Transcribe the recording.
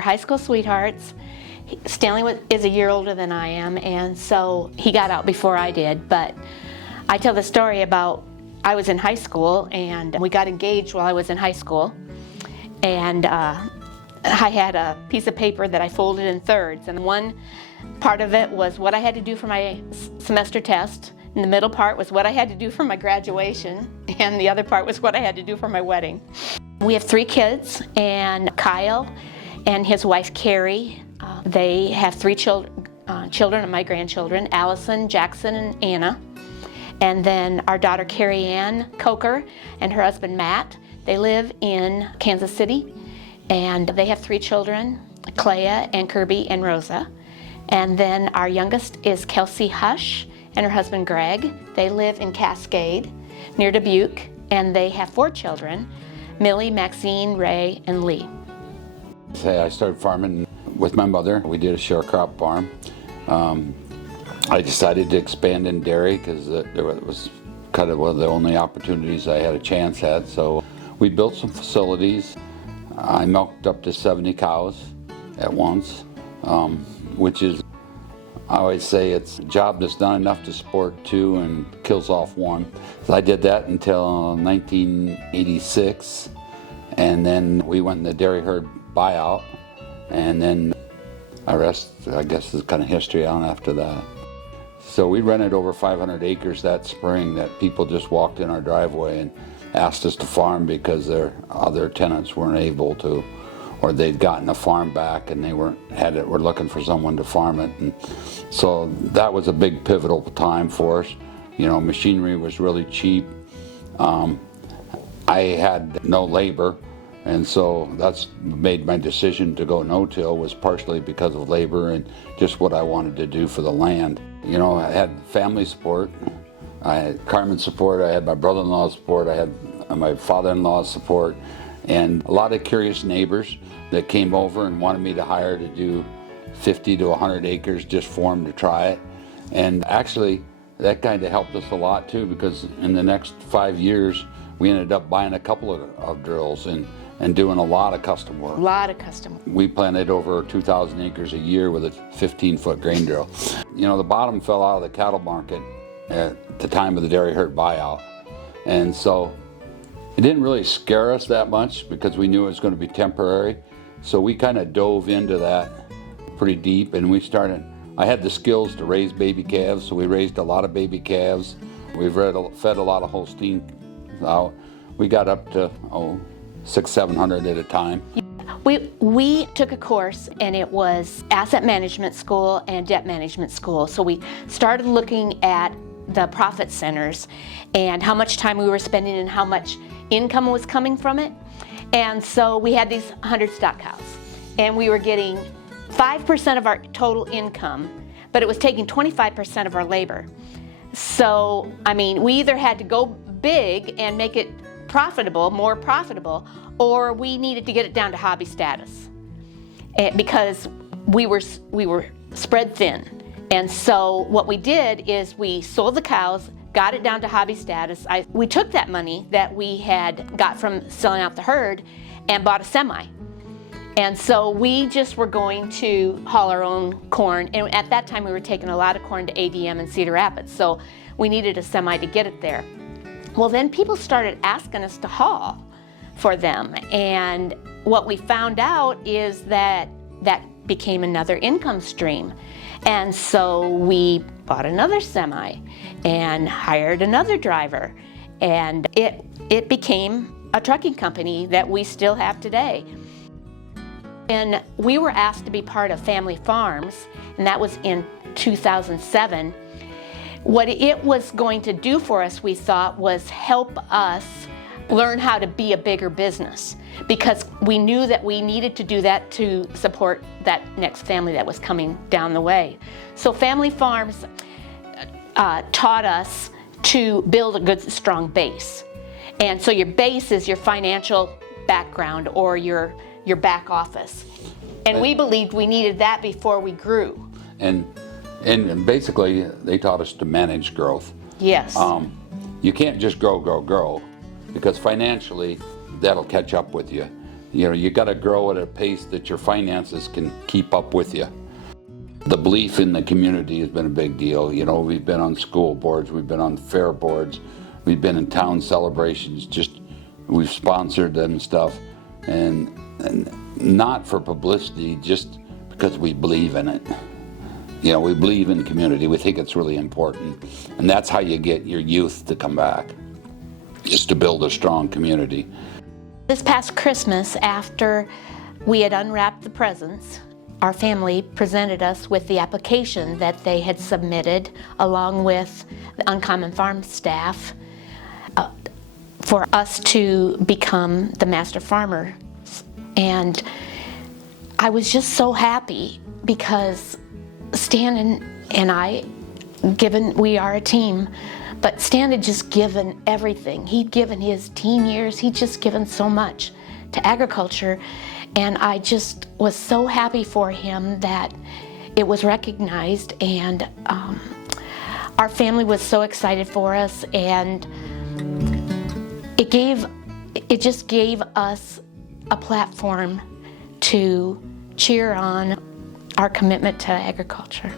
we're high school sweethearts. Stanley is a year older than I am, and so he got out before I did. But I tell the story about I was in high school, and we got engaged while I was in high school. And I had a piece of paper that I folded in thirds, and one part of it was what I had to do for my semester test, and the middle part was what I had to do for my graduation, and the other part was what I had to do for my wedding. We have 3 kids, and Kyle and his wife Carrie, they have 3 children of my grandchildren, Allison, Jackson, and Anna. And then our daughter Carrie Ann Coker and her husband Matt, they live in Kansas City, and they have 3 children, Clea and Kirby and Rosa. And then our youngest is Kelsey Hush and her husband Greg. They live in Cascade near Dubuque, and they have 4 children, Millie, Maxine, Ray, and Lee. I started farming with my mother. We did a share crop farm. I decided to expand in dairy because it was kind of one of the only opportunities I had a chance at. So we built some facilities. I milked up to 70 cows at once, which is, I always say, it's a job that's not enough to support 2 and kills off 1. So I did that until 1986, and then we went in the dairy herd buyout, and then the rest, I guess, is kind of history on after that. So we rented over 500 acres that spring that people just walked in our driveway and asked us to farm because their other tenants weren't able to, or they'd gotten a farm back and they were looking for someone to farm it. And so that was a big pivotal time for us. You know, machinery was really cheap. I had no labor, and so that's made my decision to go no-till was partially because of labor and just what I wanted to do for the land. You know, I had family support. I had Karmen support, I had my brother-in-law's support, I had my father-in-law's support, and a lot of curious neighbors that came over and wanted me to hire to do 50 to 100 acres just for them to try it. And actually, that kind of helped us a lot too, because in the next 5 years, we ended up buying a couple of drills and doing a lot of custom work. A lot of custom work. We planted over 2,000 acres a year with a 15-foot grain drill. You know, the bottom fell out of the cattle market at the time of the dairy herd buyout. And so it didn't really scare us that much because we knew it was going to be temporary. So we kind of dove into that pretty deep, and we started, I had the skills to raise baby calves, so we raised a lot of baby calves. We've fed a lot of Holstein out. We got up to 600-700 at a time. We took a course, and it was asset management school and debt management school. So we started looking at the profit centers and how much time we were spending and how much income was coming from it. And so we had these 100 stock cows, and we were getting 5% of our total income, but it was taking 25% of our labor. So, I mean, we either had to go big and make it profitable, more profitable, or we needed to get it down to hobby status because we were spread thin. And so what we did is we sold the cows, got it down to hobby status. We took that money that we had got from selling out the herd and bought a semi. And so we just were going to haul our own corn. And at that time we were taking a lot of corn to ADM and Cedar Rapids. So we needed a semi to get it there. Well, then people started asking us to haul for them. And what we found out is that became another income stream. And so we bought another semi and hired another driver. And it became a trucking company that we still have today. And we were asked to be part of Family Farms, and that was in 2007. What it was going to do for us, we thought, was help us learn how to be a bigger business, because we knew that we needed to do that to support that next family that was coming down the way. So Family Farms taught us to build a good, strong base. And so your base is your financial background or your back office. And we believed we needed that before we grew. And basically, they taught us to manage growth. Yes. You can't just grow, because financially, that'll catch up with you. You got to grow at a pace that your finances can keep up with you. The belief in the community has been a big deal. We've been on school boards, we've been on fair boards, we've been in town celebrations, we've sponsored them and stuff, and not for publicity, just because we believe in it. We believe in the community. We think it's really important. And that's how you get your youth to come back, is to build a strong community. This past Christmas, after we had unwrapped the presents, our family presented us with the application that they had submitted along with the Uncommon Farm staff for us to become the master farmer. And I was just so happy because Stan and I, given we are a team, but Stan had just given everything. He'd given his teen years, he'd just given so much to agriculture, and I just was so happy for him that it was recognized, and our family was so excited for us, and it just gave us a platform to cheer on our commitment to agriculture.